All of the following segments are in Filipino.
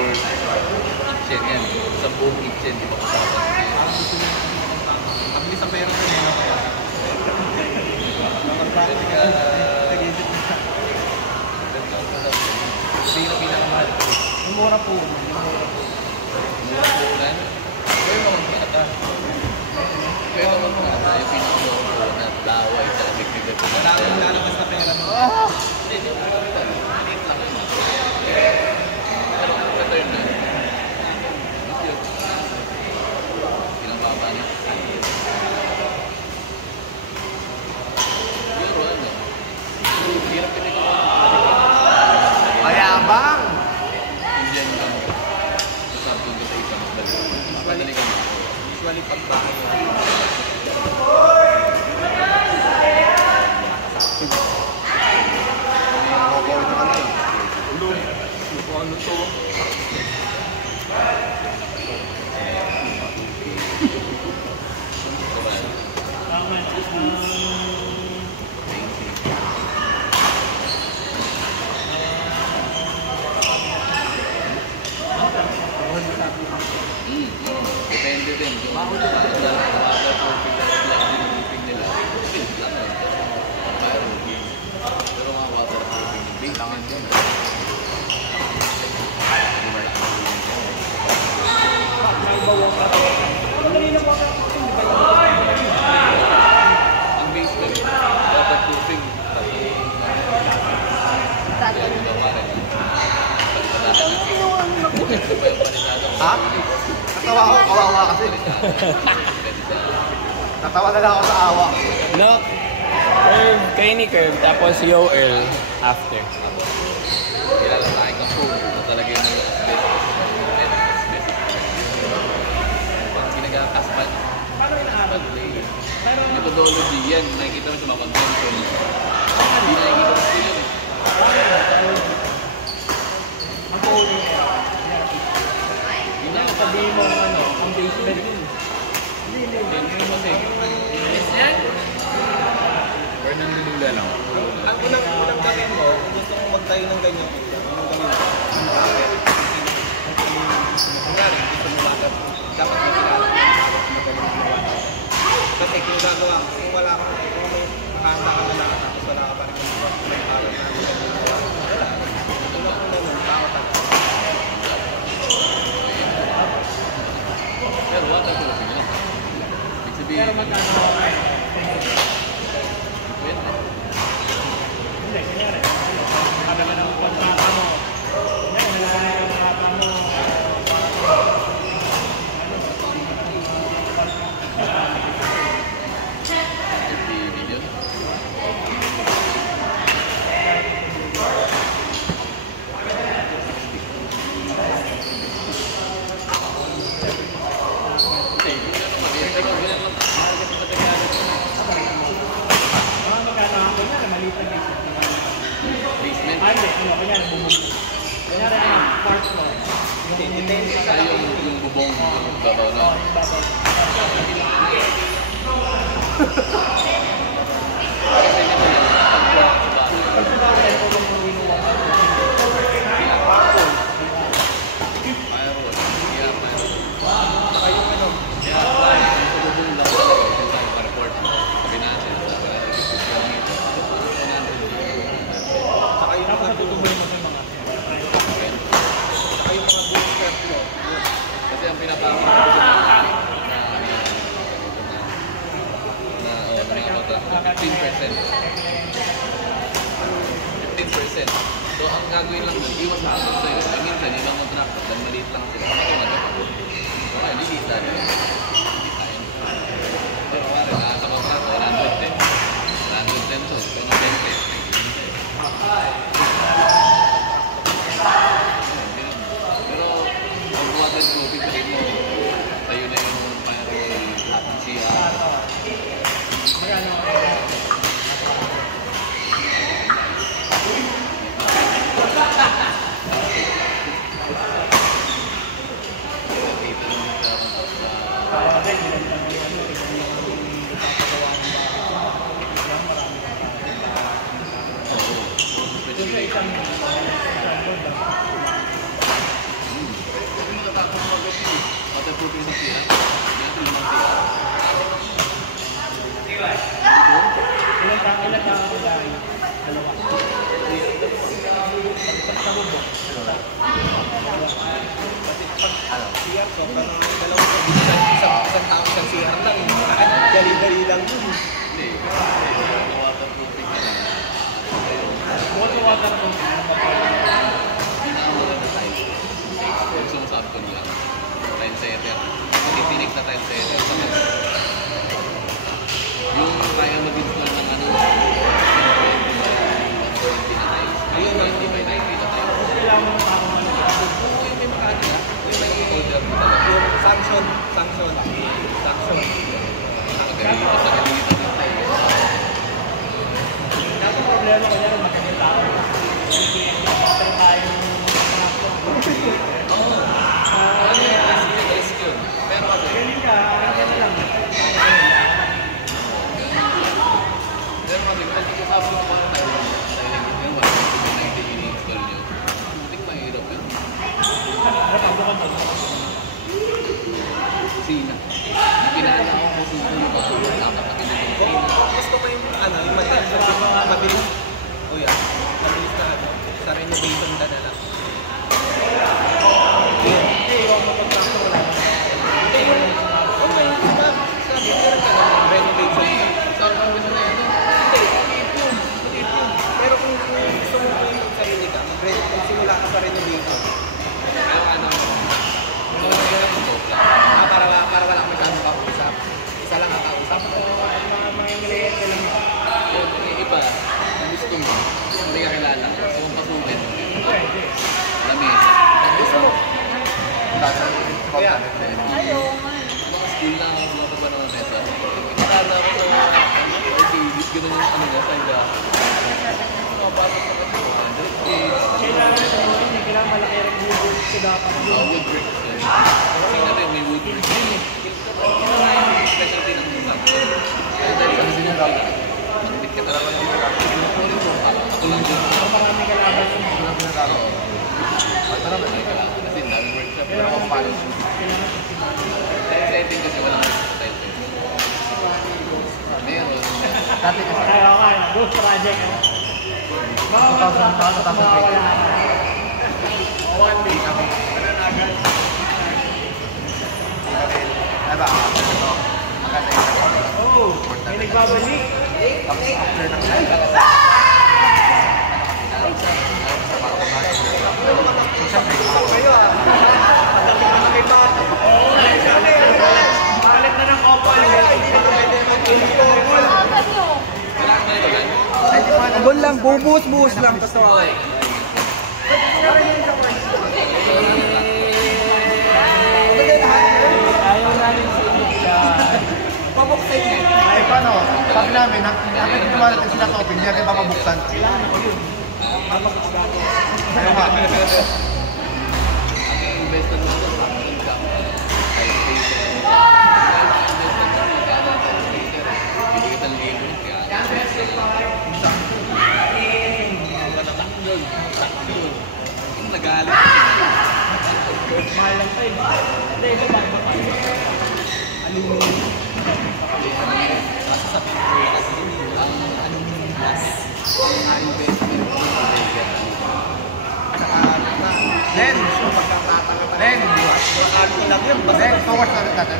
your kitchen yan. Sa buong kitchen, di ba kasama? Ang bilis ang pera ko na kaya. Pwede ka... Hindi na pinakamahal ko. Yung mura po. Mura po lang. Pero naman pinaka. Pero naman pinaka. Yung pinaka na laway sa nagtitigil ko. Wala akong lalabas na pera mo. Hindi mo nakita. Maliit lang. Pero kung return na. Ilang baba niya? Siguro ano? Hirap pinagawa. Mayabang! Indian lang. Masabog ka sa isang madali ka na. Usually pagbahay mo. Ano to? Depende din. Bago na waterproofing nila. Pero mga waterproofing yung big tangan din. Ang basement, waterproofing. Ha? Natawa ako, kawawa kasi. Natawa na lang ako sa awa. No, curve, kayo ni curve, tapos yo Earl after. Ilalatakin ka po. Ito talaga yung pag ginagagaspan. Paano inaaral? Methodology yan. Nakikita mo sa mga convention. Hindi nakikita mo sila eh. Ang coding error. Yun lang, sabihin mo ano, ang basement yun. Hindi. Yes, yan? Or nandulula lang. Ang unang gawin mo, kung gusto mong magtayo ng ganyan, ang gawin mo, ang bakit. Kunwari, gusto mo bakit, dapat may kilala mo magaling ginawa. Kasi kung gagawa, kung wala ka, kung may makahanda ka na lang, tapos wala ka pa rin may alam na ginawa, wala. Tulad mo na nun, bakit ako. Pero waterproofing lang. Ibig sabihin, Pero magkano hindi, kunyari, kadala ng kontrata mo. Kunyari, nalala yung kontrata mo. million. Kunyari, part mo. Depende sa yung bubong yung babaw na. yung babaw. Kasi nito yan, pag-work sa bahay. Mayroon. Saka yung ano, Kaya sa bubong lang talaga, ito tayo pa-report. Sabi natin, sa 150 square meter. saka yung mga tutuloy mo sa mga saka yung mga boosters mo. Kasi ang pinapakita ko sa mga na 15%. 15%. So, ang gagawin lang nun, iwas na ako sa'yo. Minsan, ilang contractor, dahil maliit lang sila. Kasi magagawa. So, kaya, lilita rin. Lilita yun. Pero, pare, sa contractor, 110. 110 to. So, na 20. Pero, ang waterproofing pa rin mo, tayo na yung firewall, lahat ng CR. Magano? sobrang dalawang isang tao isang CR lang. Dali-dali lang yun. Hindi. Waterproofing ka lang. Waterproofing. Pinakamulan na tayo. Gusto mo subcon lang. Tile setter. Titinig na tile setter. Yung kaya mag-install ng ano, 120 na tiles. Ayun, 20 by 90 na tiles. Kailangan mo na ako Oo, yung may makakita. Yung may order mo talaga. Yung sanction. Magaling ka sa kalita ng tiles. Ang problema ko yan, makakita ako. Hindi tayo Oo. Ano yung risk yun? Pero ano? galing ka, ano lang. Pero kasi kung pag-usabi ko pa tayo ng tiling yung 190 ini-install nyo, hindi ko mahirap yun. Ano pa, bukod doon? Sina. Yung pinala ko kung susunod yung dapat na pinag-Sina. Gusto ko yung mabilis. Oh yeah. Mabilis na ano. Sa renovation ka na lang. Hindi, yung mag-contractor wala. Okay, sa repair ka na lang. Renovation. Sa mga gusto na yun, Maliit yun. Pero kung gusto mo yung sarili ka, kung simula ka sa renovation, pero ano, para wala kang masyadong kausap. Isa lang ang kausap. Mga kliyente lang. yung iba, kung gusto mo, hindi ka kilala, gusto mong pasukin, Pwede. lamesa. Gusto mo. Kaya, Mga skill na mga ba ng mesa. Pinakala ko sa activities, ganun yung ano niya, side nakapasok sa kasi 100K. Kailangan ito mo rin, kailangan malaki rin yung ko dapat. Wood bricks. Kasi na rin may wood bricks. Ito nga yung specialty ng mga. Kaya dahil sa kasi nila, magdit ka talaga ng mga pinupunin mo. Ako lang dyan. Marami kalaban yun. Walang pinatalo. Tara ba? May kailangan. Kasi daming workshop. Pero kung paano setting kasi walang style. Meron. Dati kasi kaya ka, ghost project. Mga contractor, mawawala ka. one day kami. Mananagan. Diba? Maganda yung Oo, may nagbabalik. after ng live. Kayo ah. Malit na ng couple. Abol lang, bubuhos-buhos lang. Tapos nawawala. Ayaw namin sa inyo yan. Pabuksan niya. Ay, paano? Sabi namin, hanggang dumarating sila topic, hindi natin papabuksan. Kailangan ko yun. Ayaw nga. Ang investment mo sa action ka. Type paper. Investment mo, magkano ang type paper. Hindi kita label. Kaya yung nagalit. Mahal lang tayo. Hindi, ito ba ba tayo? Ang aluminum glass. Ang investment mo. Len! Len! Ano lang yun. Len, forward na rin natin.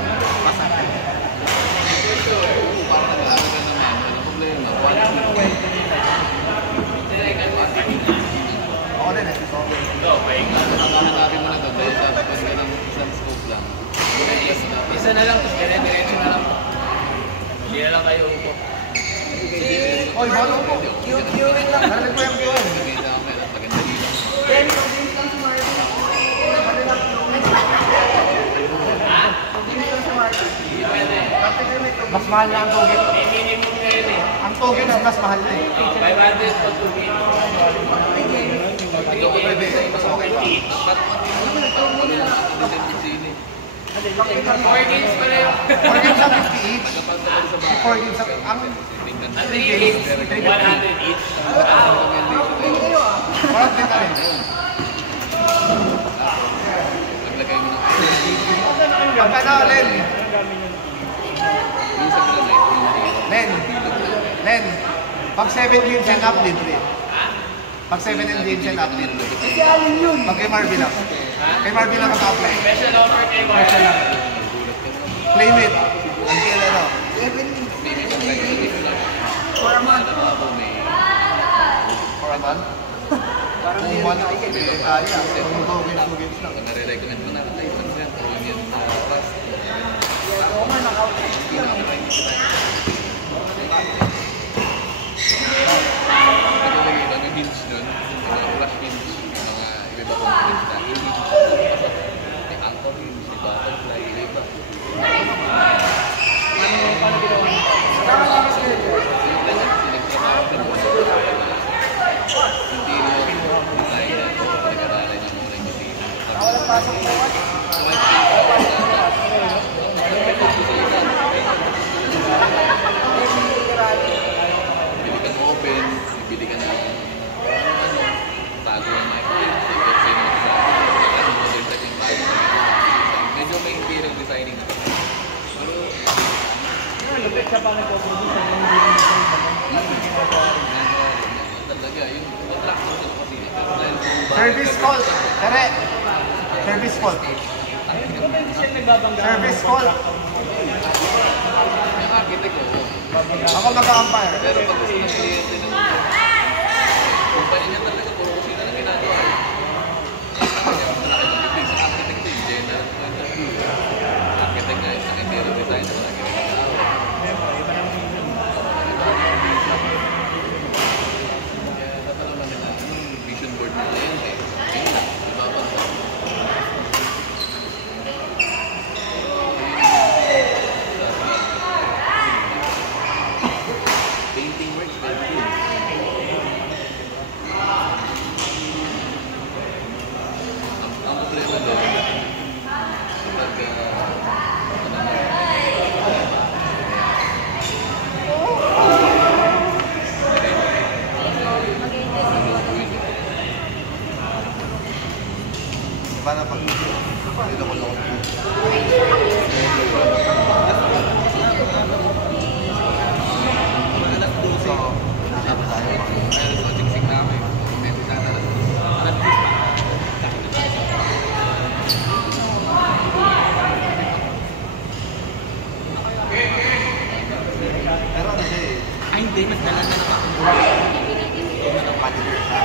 Parang nag-aaral ka naman. Walang problema. Kailangan mo ng wealth. Ako din, ito. Hanapin mo na doon dahil sa pagka ng isang scope lang. Isa na lang, tapos diretso na lang. Hindi na lang kayo upo. Oy, balo po. Viewing lang. Narinig ko yung yun. Maganda ako meron. Maganda dito. Mas mahal na ang tugin. May minimum na yun eh. Ang tugin na mas mahal na eh. 500 pag tubig. Pwede, mas okay pa. Four games pala yun. 4 games sa 50 each. 4 games sa... Ang... 3 games, 100 each. Parang din na rin. Naglagay mo ng Pagkana, Len. yung sa granite. Len. Len. Pag 7 games and up, libre. Pag 7 and games and up, libre. Pag kay Marvin up. Kay Marvin lang naka-apply. Special offer kay Mark. Special lang. Claim it. Until ano. Maybe sa tayo hindi ko lang. For a month. Alam ako may For a month? Parang Kung hindi one rin month, kaya. hindi kaya. Kung 2 games lang. pag nare-recommend ko na tayo consent o yun sa trust. Oo nga, knockout. Nagalagay lang yung hinge nun, yung mga flash hinge, yung mga iba-iba kong hinge na hinge. May anchor hinge, may butterfly, iba-iba. Paano ginawa niyo? Tama lang kasi. Yung ganyan, sinagtrabaho ko ng interior designer ko, pinag-aralan yung mga interior. Walang pasok po. So, may bili kang open, bibili ka ng tago ng microwave, secret sa inyo sa modern type yung tago. Medyo may interior designing na. Pero, Lupit siya pa nagpo-produce ng hindi rin talaga, yung contractor ko kasi, Service call. Tere. Service call. Ito ba hindi siya nagbabangga? Service call. yung architect ko, Ako mag-umpire. pero pag gusto ng kliyente ng kumpanya niya talaga, puro kusina na ginagawa. Kaya malaki ng bibig sa architect yung general point of view. Architect nga, sa interior designer na ginagawa. Kaya dapat naman nila, yung vision board nila yun eh. Yun lang, diba ba? Painting works very good. Ang problema doon, kapag Diba na pag niloko-loko po. So, sabi tayo. siksik na ako eh. Medyo sana lang. Pero ano siya eh. Ay, hindi. Nagdala na naman. Manager siya.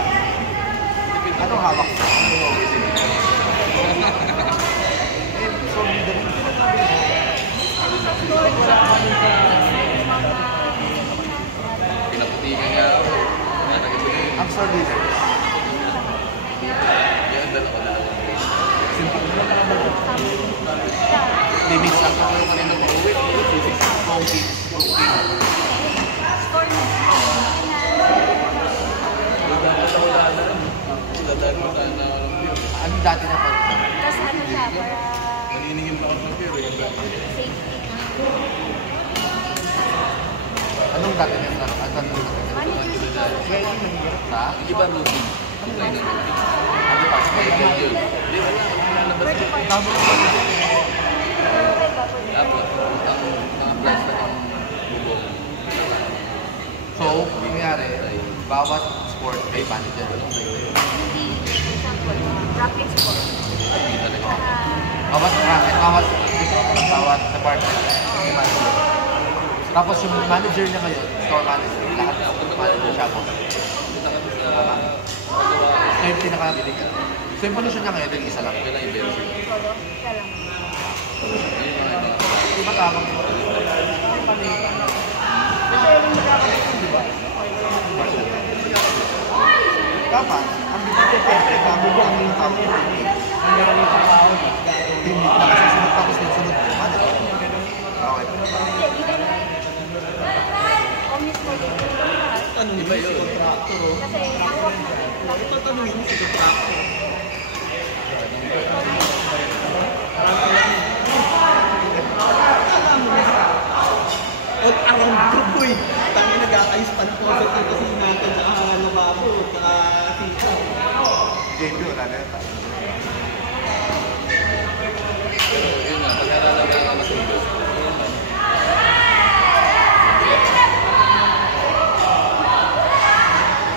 Anong hawak mo? So, Pinaputikan nga ako. ang store leader. Yan, dalawang Limits lang. Ako yung kanina pauwi. Monkey. Dadaan mo sana ako ng beer. Ano dati na pag... Tapos ano siya, para Naniningin pa ako ng beer eh. safety. Anong dati na laro? Anong dati na laro? Manager siguro. Ha? Yung iba routine. Apply na routine. Ano pa? Kaya yun. Di ba lang, lalabas ko. Tama ko. Tapos, ang mga plans na ng bubong. So, nangyari, bawat sport may manager. Hindi, example, rocket sport. Hindi talaga. Bawat bracket, bawat department may manager. Tapos yung manager niya ngayon, store manager, lahat manager siya po. Kita ka sa Tama. paggawa. So yung pinaka-bilig ka. So yung posisyon niya ngayon, yung isa lang. Kailan invention? Solo, siya lang. Ayun mga ibang Di ba tawag mo? Dapat, ang bibigyan ko, bago ko ang yung tawag mo. Ang galing sa tao. Team lead na kasi sunod tapos din sunod. Manager. Okay. Hindi, even o mismo yung lahat. Ano Iba yun. contractor, oh. Kasi hawak mo. Ito tanongin mo si contractor. All around the boy. Tangi nag-aayos pa ng closet dito si natin sa lababo. Saka sito. JP, wala na yun. Yun nga, pag-aralan ka mas ulo.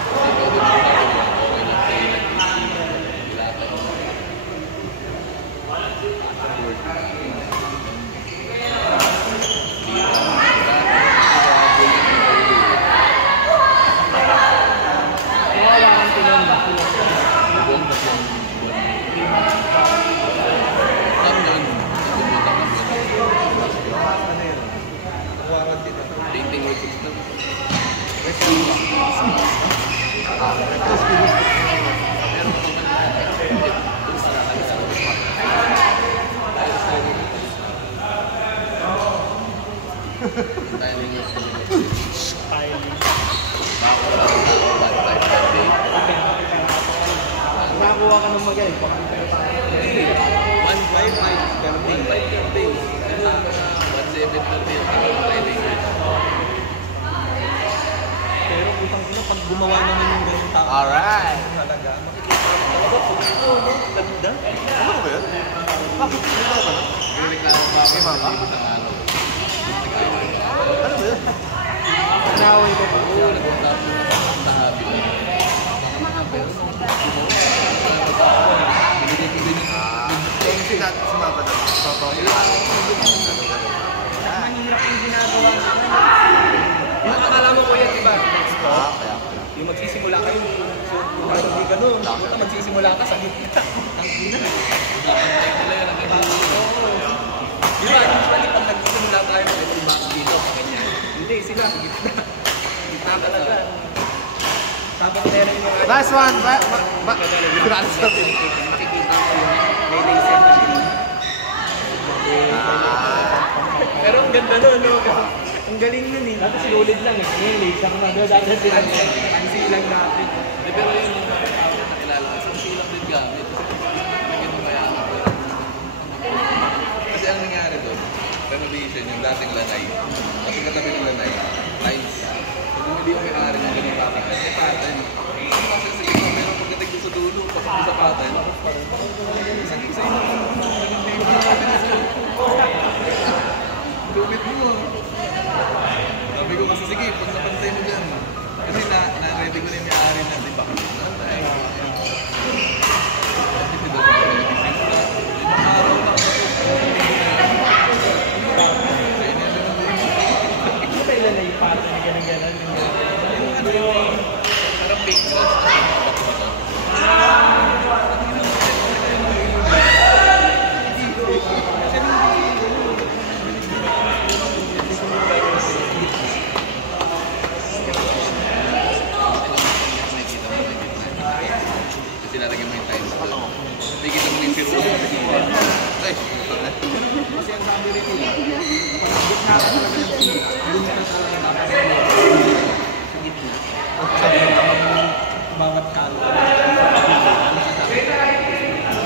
Kasi ikaw din yung gagawin. Okay lang sa'yo, nag-isip. board. Mawawakan sila nila. Warranty na. Dating with system. Piling. Nakakuha ka ng magaling. Pakamay pa. 155 per day. 1.5 per day. 1.7 per day. Pero utang ina, pag gumawa naman yung ganyung tao. Alright. Talaga, makikita mo talaga kung ano, ganda. Ano ba yun? Bakit? Ano ba? Reklamo pa ako Kay Mama? sa ano. Ano ba yun? Naway ko po. Oo, nag-usap ko sa habi lang. Mga boss nila. Binigay ko din yung Yung sila sumaba na. Totoo sila. Mahirap yung ginagawa nila. Yung akala mo kuya, di ba? Ah, kaya pala. Yung magsisimula kayo, so kung hindi ganun, puta, magsisimula ka sa gitna. Ang ina. pantay nila yun. Ang ganito. Di ba? Usually pag nagsisimula tayo, may ibang dito, ganyan. Hindi, sila sa gitna. Gitna talaga. Tapos meron yung mga... Last one. Grabe sa atin. Makikita ko yung may laser machine. Pero ang ganda nun, no? Ang galing nun eh. Dati sinulid lang eh. Ngayon, laser na. Dati sinulid. Ang silang natin. Pero yun yung nakilala ko. Isang silang din gamit. Naging mayaman ko. Kasi ang nangyari doon, renovation yung dating lanay. Kasi katabi ng lanay, tiles. So bumili yung may-ari ng ganyung topic. Kasi pattern. Ano kasi sa ito, pero pagdating ko sa dulo, pasok sa pattern. Isang sa ino. Lumit mo. Sabi ko kasi sige, pag napansay mo dyan. Kasi na-ready ko na yung may-ari na, di ba? Nanay. Kasi si Dodo ko nag-isimula. Limang araw lang ako. Ito kailan na yung pato na gano'n-gano'n. Ano yung parang bake sauce kasi kasi lalagyan mo yung tiles doon. Hindi kita mo yung zero. Ay, Kasi ang sabi rin nila, pag gitna ka talaga ng sila, doon ka talaga dapat sa gitna. Sabi ng bawat kanto.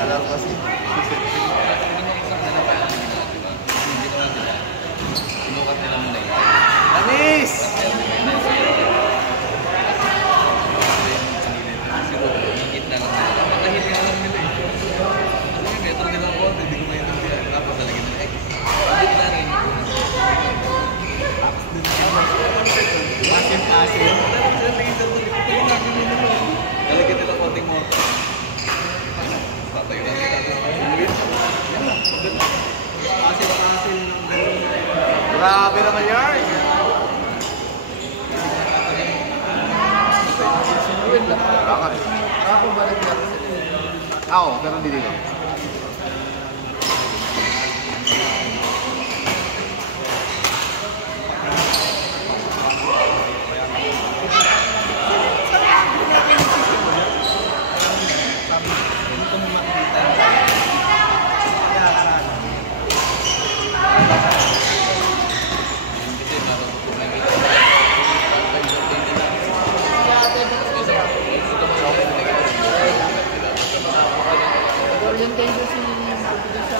Alam ko si sinukat nila muna yun. Anis! Gitna lang nila. Matahit nga lang nila eh. Ano yung metro nila ko, hindi ko maintindihan. Tapos nalagyan nila X. Gitna rin. Tapos doon na asim-asim. Tapos sila laser doon. Ito yung nagawin nila. Nalagyan nila konting motor. Tatayo na nila. Asim-asim ng ganun. Grabe naman yan. Bakit? Ako ba nag-iyak? Ako, pero hindi ko. Sabi, ganito mo makikita. Kaya karami. Kasi matutunan nila. Pag birthday nila. Orientation si Marco sa...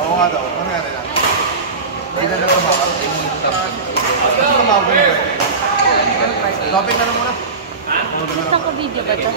Oo nga daw. Ano nga nila? Hindi na nagkabaka. Ano tumawag mo yun? Topic na lang muna. Gusto ko video ba ito?